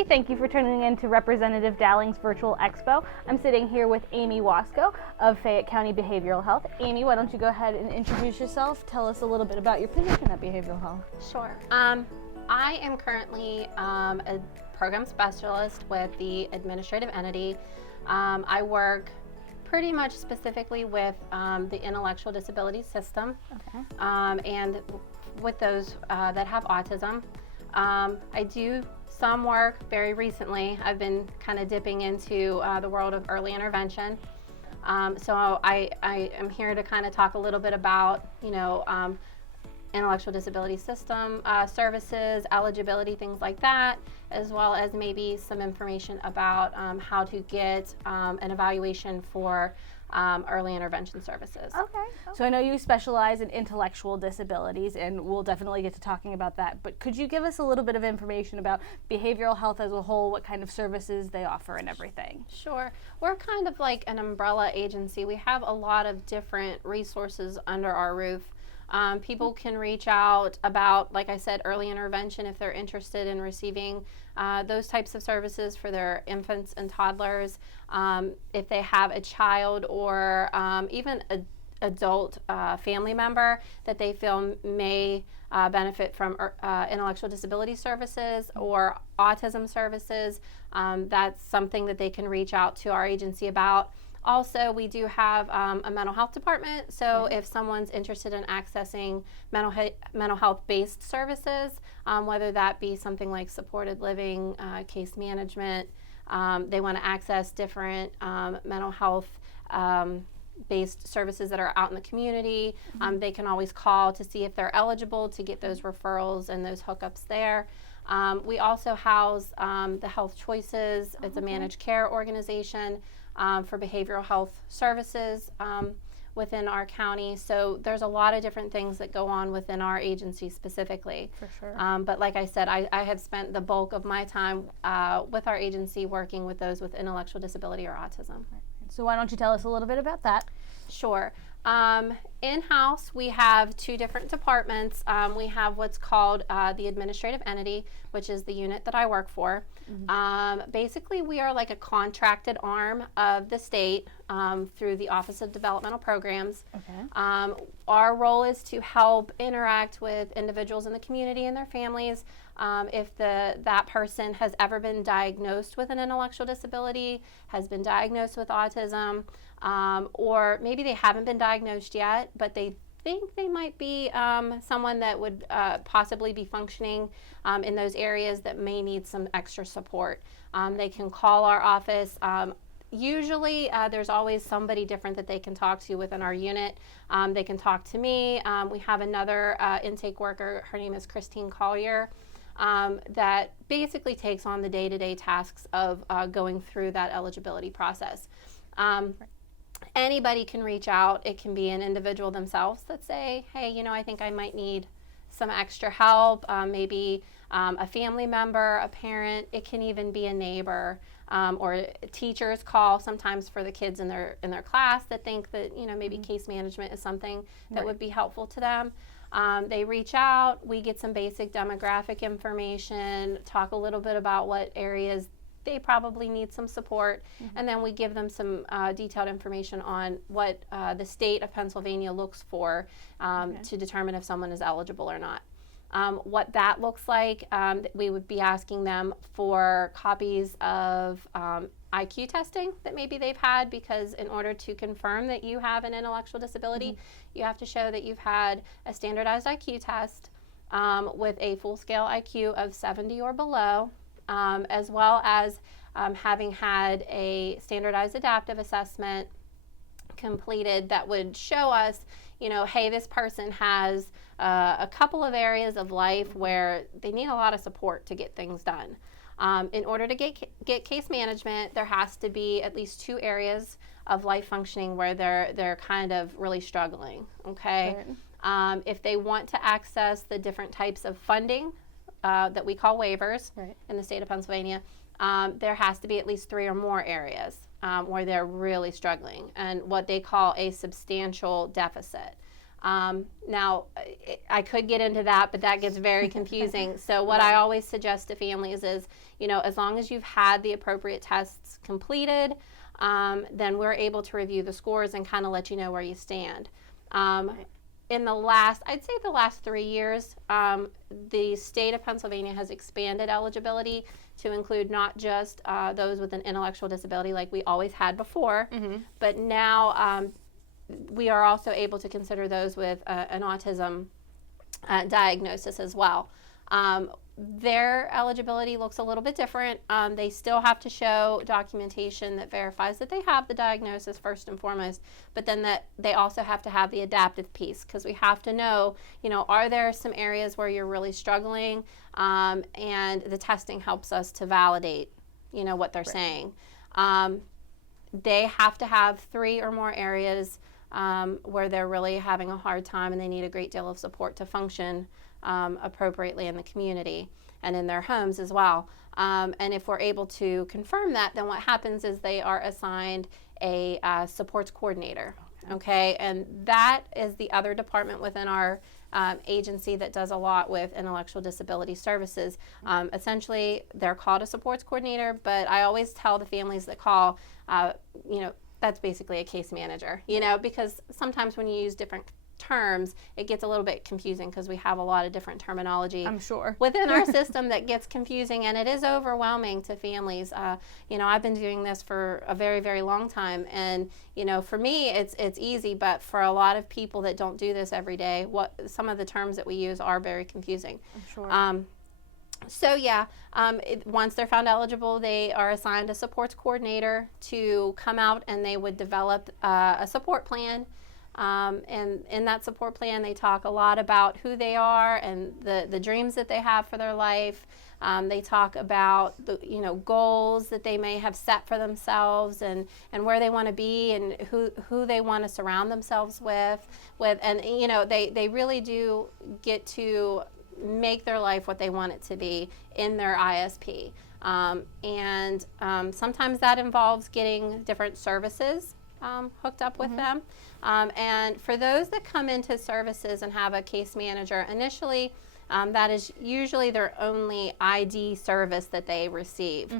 everybody. Thank you for tuning in to Representative Dowling's Virtual Expo. I'm sitting here with Amy Wasco of Fayette County Behavioral Health. Amy, why don't you go ahead and introduce yourself? Tell us a little bit about your position at Behavioral Health. Sure. I am currently a program specialist with the administrative entity. I work pretty much specifically with the intellectual disability system, and with those that have autism. I do some work very recently. I've been kind of dipping into the world of early intervention. So I am here to kind of talk a little bit about, intellectual disability system services, eligibility, things like that, as well as maybe some information about how to get an evaluation for early intervention services. Okay. So I know you specialize in intellectual disabilities, and we'll definitely get to talking about that, but could you give us a little bit of information about behavioral health as a whole, what kind of services they offer and everything? Sure. We're kind of like an umbrella agency. We have a lot of different resources under our roof. People can reach out about, like I said, early intervention if they're interested in receiving those types of services for their infants and toddlers. If they have a child or even an adult family member that they feel may benefit from intellectual disability services or autism services, that's something that they can reach out to our agency about. Also, we do have a mental health department, so if someone's interested in accessing mental health-based services, whether that be something like supported living, case management, they want to access different mental health based services that are out in the community, they can always call to see if they're eligible to get those referrals and those hookups there. We also house the Health Choices. It's a managed care organization for behavioral health services within our county. So there's a lot of different things that go on within our agency specifically. For sure. But like I said, I have spent the bulk of my time with our agency working with those with intellectual disability or autism. So why don't you tell us a little bit about that? Sure. In-house, we have two different departments. We have what's called the administrative entity, which is the unit that I work for. Basically, we are like a contracted arm of the state through the Office of Developmental Programs. Our role is to help interact with individuals in the community and their families. If that person has ever been diagnosed with an intellectual disability, has been diagnosed with autism, or maybe they haven't been diagnosed yet, but they think they might be someone that would possibly be functioning in those areas that may need some extra support. They can call our office. Usually there's always somebody different that they can talk to within our unit. They can talk to me. We have another intake worker. Her name is Christine Collier. That basically takes on the day-to-day tasks of going through that eligibility process. Anybody can reach out. It can be an individual themselves that say, hey, I think I might need some extra help, maybe a family member, a parent. It can even be a neighbor, or teachers call sometimes for the kids in their class that think that maybe case management is something that would be helpful to them. They reach out, we get some basic demographic information, talk a little bit about what areas they probably need some support, and then we give them some detailed information on what the state of Pennsylvania looks for to determine if someone is eligible or not. What that looks like, we would be asking them for copies of IQ testing that maybe they've had, because in order to confirm that you have an intellectual disability, you have to show that you've had a standardized IQ test with a full scale IQ of 70 or below, as well as having had a standardized adaptive assessment completed that would show us, hey, this person has a couple of areas of life where they need a lot of support to get things done. In order to get case management, there has to be at least two areas of life functioning where they're kind of really struggling, okay? Right. If they want to access the different types of funding that we call waivers in the state of Pennsylvania, there has to be at least three or more areas where they're really struggling, and what they call a substantial deficit. Now, I could get into that, but that gets very confusing. So what I always suggest to families is, as long as you've had the appropriate tests completed, then we're able to review the scores and kind of let you know where you stand. In the last 3 years, the state of Pennsylvania has expanded eligibility to include not just those with an intellectual disability like we always had before, but now we are also able to consider those with an autism diagnosis as well. Their eligibility looks a little bit different. They still have to show documentation that verifies that they have the diagnosis first and foremost, but then that they also have to have the adaptive piece, because we have to know, are there some areas where you're really struggling, and the testing helps us to validate, what they're saying. They have to have 3 or more areas where they're really having a hard time and they need a great deal of support to function appropriately in the community and in their homes as well. And if we're able to confirm that, then what happens is they are assigned a supports coordinator. Okay, and that is the other department within our agency that does a lot with intellectual disability services. Essentially, they're called a supports coordinator, but I always tell the families that call, that's basically a case manager, because sometimes when you use different terms, it gets a little bit confusing because we have a lot of different terminology, I'm sure, within our system that gets confusing, and it is overwhelming to families. I've been doing this for a very, very long time, and for me it's easy, but for a lot of people that don't do this every day, some of the terms that we use are very confusing. I'm sure. Once they're found eligible, they are assigned a supports coordinator to come out, and they would develop a support plan. And in that support plan, they talk a lot about who they are and the dreams that they have for their life. They talk about the goals that they may have set for themselves, and where they want to be, and who they want to surround themselves with, and they really do get to make their life what they want it to be in their ISP. Sometimes that involves getting different services hooked up with them. And for those that come into services and have a case manager, initially that is usually their only ID service that they receive.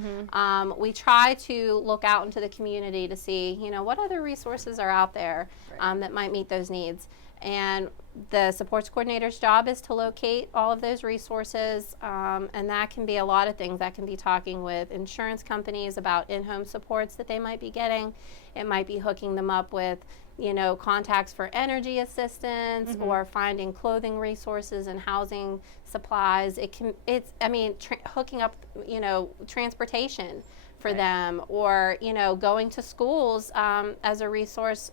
We try to look out into the community to see, what other resources are out there that might meet those needs. And the supports coordinator's job is to locate all of those resources, and that can be a lot of things. That can be talking with insurance companies about in-home supports that they might be getting. It might be hooking them up with, contacts for energy assistance, or finding clothing resources and housing supplies. Hooking up, transportation for them, or, going to schools as a resource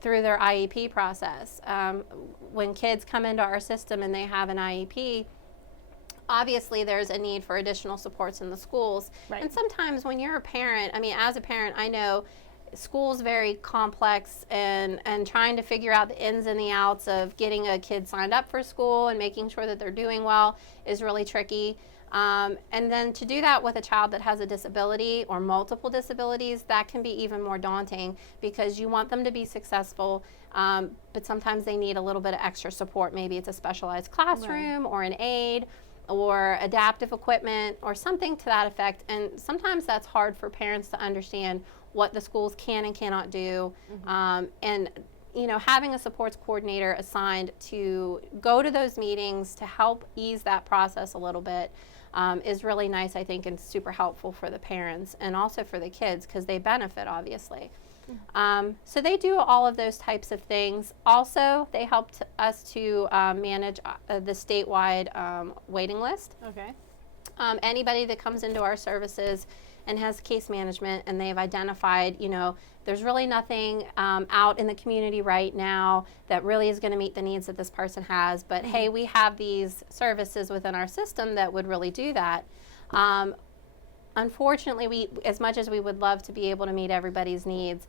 through their IEP process. When kids come into our system and they have an IEP, obviously there's a need for additional supports in the schools. And sometimes when you're a parent, as a parent, I know school's very complex, and trying to figure out the ins and the outs of getting a kid signed up for school and making sure that they're doing well is really tricky. And then to do that with a child that has a disability or multiple disabilities, that can be even more daunting, because you want them to be successful, but sometimes they need a little bit of extra support. Maybe it's a specialized classroom or an aide or adaptive equipment or something to that effect. And sometimes that's hard for parents to understand what the schools can and cannot do. And having a supports coordinator assigned to go to those meetings to help ease that process a little bit is really nice, I think, and super helpful for the parents and also for the kids, because they benefit, obviously. So they do all of those types of things. Also, they helped us to manage the statewide waiting list. Okay. Anybody that comes into our services and has case management, and they've identified, there's really nothing out in the community right now that really is going to meet the needs that this person has, but hey, we have these services within our system that would really do that. Unfortunately, as much as we would love to be able to meet everybody's needs,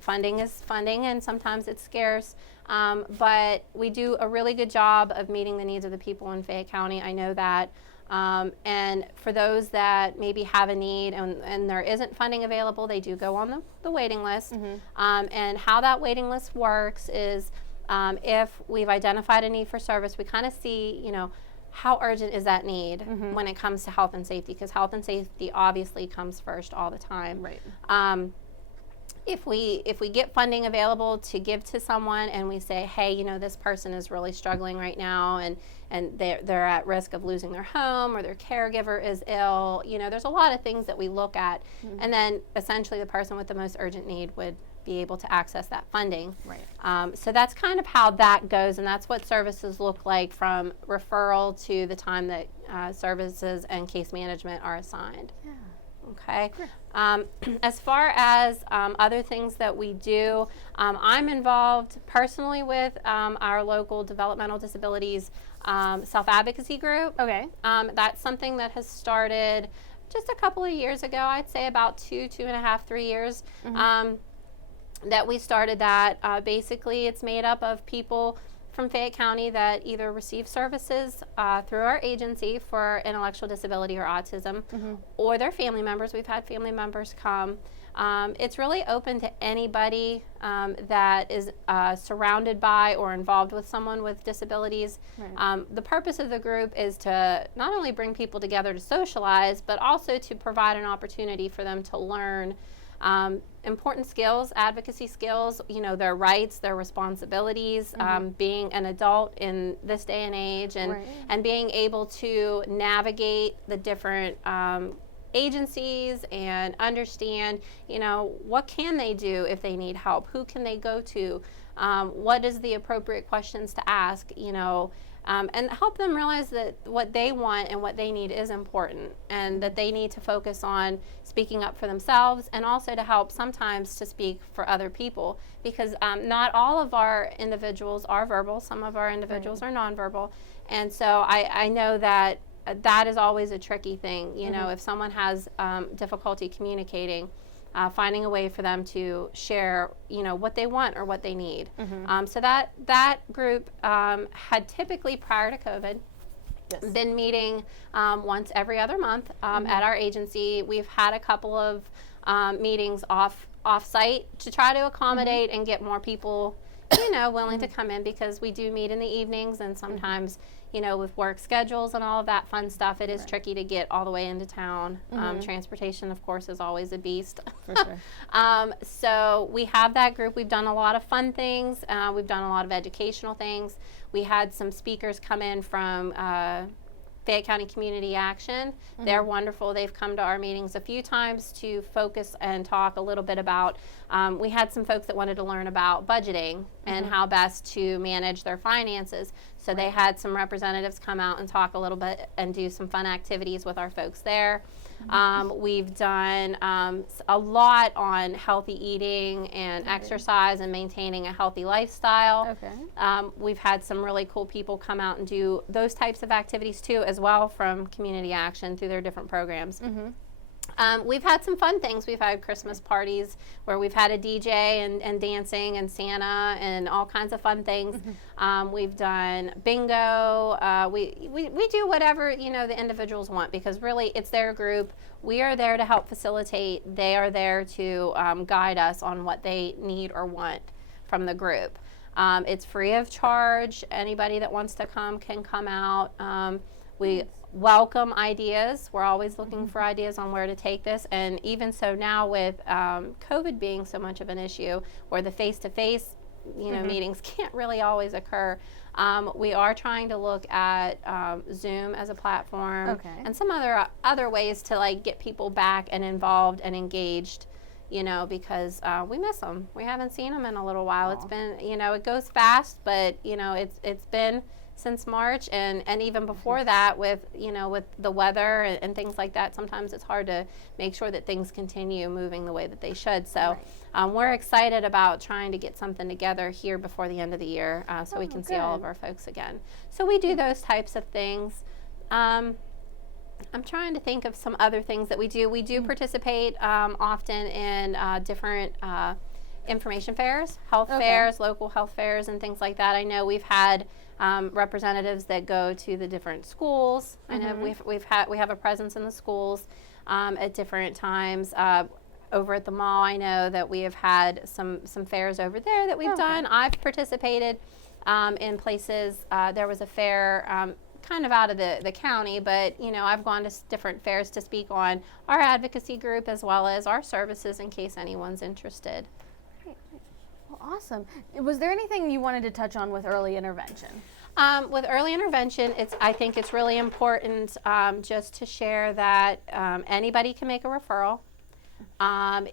funding is funding, and sometimes it's scarce, but we do a really good job of meeting the needs of the people in Fayette County. I know that. And for those that maybe have a need and there isn't funding available, they do go on the waiting list. And how that waiting list works is If we've identified a need for service, we kind of see, how urgent is that need when it comes to health and safety, because health and safety obviously comes first all the time. Right. If we get funding available to give to someone and we say, hey, this person is really struggling right now and they're at risk of losing their home, or their caregiver is ill, there's a lot of things that we look at. And then essentially the person with the most urgent need would be able to access that funding. Right. So that's kind of how that goes, and that's what services look like from referral to the time that services and case management are assigned. Yeah. Okay. Sure. As far as other things that we do, I'm involved personally with our local developmental disabilities self-advocacy group. Okay. That's something that has started just a couple of years ago. I'd say about 2.5, 3 years that we started that. Basically, it's made up of people from Fayette County that either receive services through our agency for intellectual disability or autism, or their family members. We've had family members come. It's really open to anybody that is surrounded by or involved with someone with disabilities. Right. The purpose of the group is to not only bring people together to socialize, but also to provide an opportunity for them to learn important skills, advocacy skills, their rights, their responsibilities, being an adult in this day and age, and being able to navigate the different agencies and understand, what can they do if they need help? Who can they go to? What is the appropriate questions to ask, and help them realize that what they want and what they need is important, and that they need to focus on speaking up for themselves, and also to help sometimes to speak for other people, because not all of our individuals are verbal. Some of our individuals are nonverbal, and so I know that that is always a tricky thing. If someone has difficulty communicating, finding a way for them to share, what they want or what they need. So that group had typically, prior to COVID, been meeting once every other month at our agency. We've had a couple of meetings off-site to try to accommodate and get more people, willing to come in, because we do meet in the evenings, and sometimes, with work schedules and all of that fun stuff, it is tricky to get all the way into town. Transportation, of course, is always a beast. For sure. So we have that group. We've done a lot of fun things. We've done a lot of educational things. We had some speakers come in from Fayette County Community Action. They're wonderful. They've come to our meetings a few times to focus and talk a little bit about, we had some folks that wanted to learn about budgeting and how best to manage their finances. So they had some representatives come out and talk a little bit and do some fun activities with our folks there. We've done a lot on healthy eating and exercise and maintaining a healthy lifestyle. We've had some really cool people come out and do those types of activities too, as well, from Community Action through their different programs. We've had some fun things. We've had Christmas parties where we've had a DJ and dancing and Santa and all kinds of fun things. We've done bingo. We do whatever the individuals want, because really it's their group. We are there to help facilitate. They are there to guide us on what they need or want from the group. It's free of charge. Anybody that wants to come can come out. We welcome ideas. We're always looking for ideas on where to take this, and even so now with COVID being so much of an issue, where the face-to-face meetings can't really always occur, we are trying to look at Zoom as a platform, and some other ways to get people back and involved and engaged, because we miss them. We haven't seen them in a little while. It's been, it goes fast, but it's been since March, and even before that with the weather and things like that, sometimes it's hard to make sure that things continue moving the way that they should. So we're excited about trying to get something together here before the end of the year, so we can see all of our folks again. So we do those types of things. I'm trying to think of some other things that we do. We do participate often in different information fairs, health fairs, local health fairs, and things like that. I know we've had representatives that go to the different schools. I know we have a presence in the schools at different times. over at the mall, I know that we have had some fairs over there that we've done. I've participated in places. There was a fair kind of out of the county, but I've gone to different fairs to speak on our advocacy group as well as our services in case anyone's interested. Well, awesome. Was there anything you wanted to touch on with early intervention? With early intervention, I think it's really important just to share that anybody can make a referral.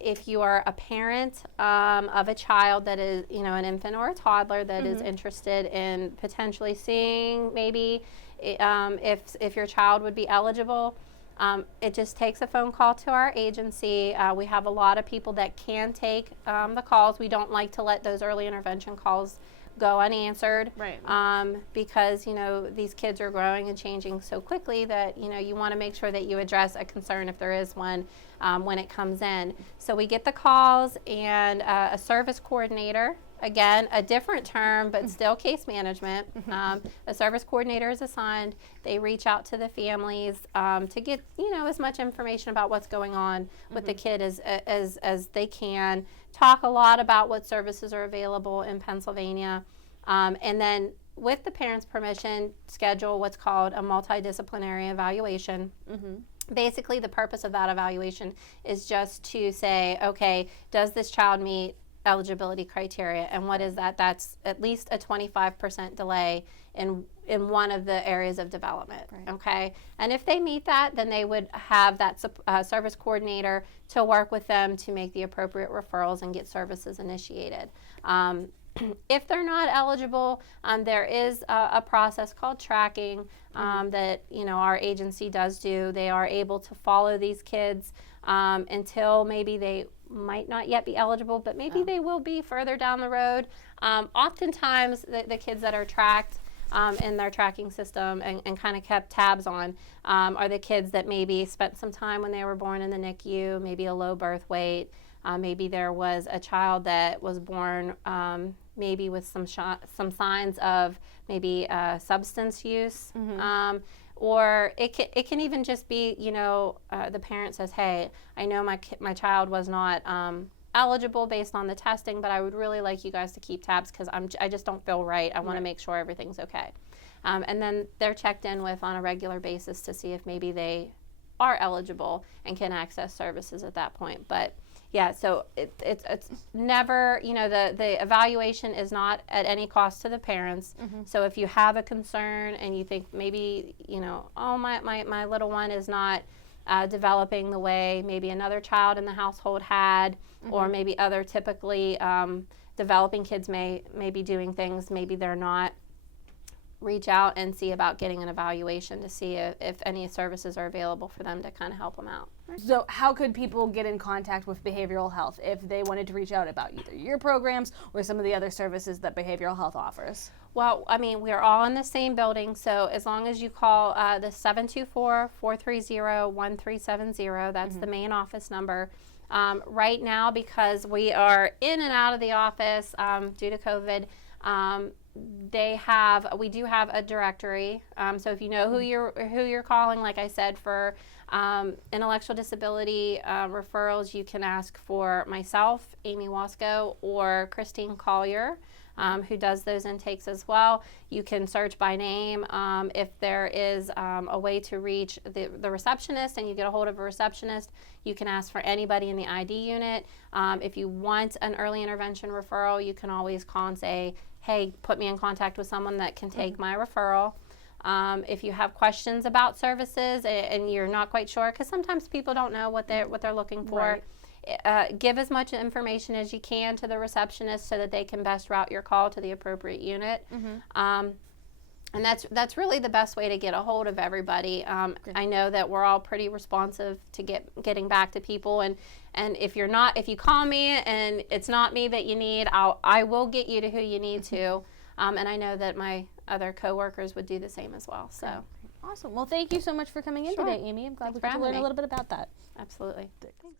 If you are a parent of a child that is, an infant or a toddler that is interested in potentially seeing maybe if your child would be eligible, it just takes a phone call to our agency. We have a lot of people that can take the calls. We don't like to let those early intervention calls go unanswered, right? Because these kids are growing and changing so quickly that you want to make sure that you address a concern if there is one when it comes in. So we get the calls, and a service coordinator, again a different term but still case management, a service coordinator is assigned. They reach out to the families to get as much information about what's going on with the kid as they can, talk a lot about what services are available in Pennsylvania, and then with the parents' permission schedule what's called a multidisciplinary evaluation. Basically the purpose of that evaluation is just to say, okay, does this child meet eligibility criteria, and what is that? That's at least a 25% delay in one of the areas of development, okay? And if they meet that, then they would have that service coordinator to work with them to make the appropriate referrals and get services initiated. If they're not eligible, there is a process called tracking that our agency does do. They are able to follow these kids until maybe they might not yet be eligible, but maybe they will be further down the road. Oftentimes the kids that are tracked in their tracking system and kind of kept tabs on are the kids that maybe spent some time when they were born in the NICU, maybe a low birth weight, maybe there was a child that was born maybe with some signs of maybe substance use, or it can even just be, the parent says, hey, I know my child was not eligible based on the testing, but I would really like you guys to keep tabs because I just don't feel right. I want to make sure everything's okay. And then they're checked in with on a regular basis to see if maybe they are eligible and can access services at that point. But yeah, so it's never, the evaluation is not at any cost to the parents. So if you have a concern and you think maybe, oh, my little one is not developing the way maybe another child in the household had, or maybe other typically developing kids may be doing things, maybe they're not, reach out and see about getting an evaluation to see if any services are available for them to kind of help them out. So how could people get in contact with Behavioral Health if they wanted to reach out about either your programs or some of the other services that Behavioral Health offers? Well, I mean, we're all in the same building, so as long as you call the 724-430-1370, that's the main office number. Right now, because we are in and out of the office due to COVID, we do have a directory. So if you know who you're calling, like I said, for intellectual disability referrals, you can ask for myself, Amy Wasco, or Christine Collier, who does those intakes as well. You can search by name. If there is a way to reach the receptionist and you get a hold of a receptionist, you can ask for anybody in the ID unit. If you want an early intervention referral, you can always call and say, hey, put me in contact with someone that can take my referral. If you have questions about services and you're not quite sure, because sometimes people don't know what they're looking for, give as much information as you can to the receptionist so that they can best route your call to the appropriate unit. And that's really the best way to get a hold of everybody. I know that we're all pretty responsive to getting back to people, and if you call me and it's not me that you need, I will get you to who you need to. And I know that my other coworkers would do the same as well. So awesome. Well, thank you so much for coming in today, Amy. I'm glad we got to learn a little bit about that. Absolutely. Thanks.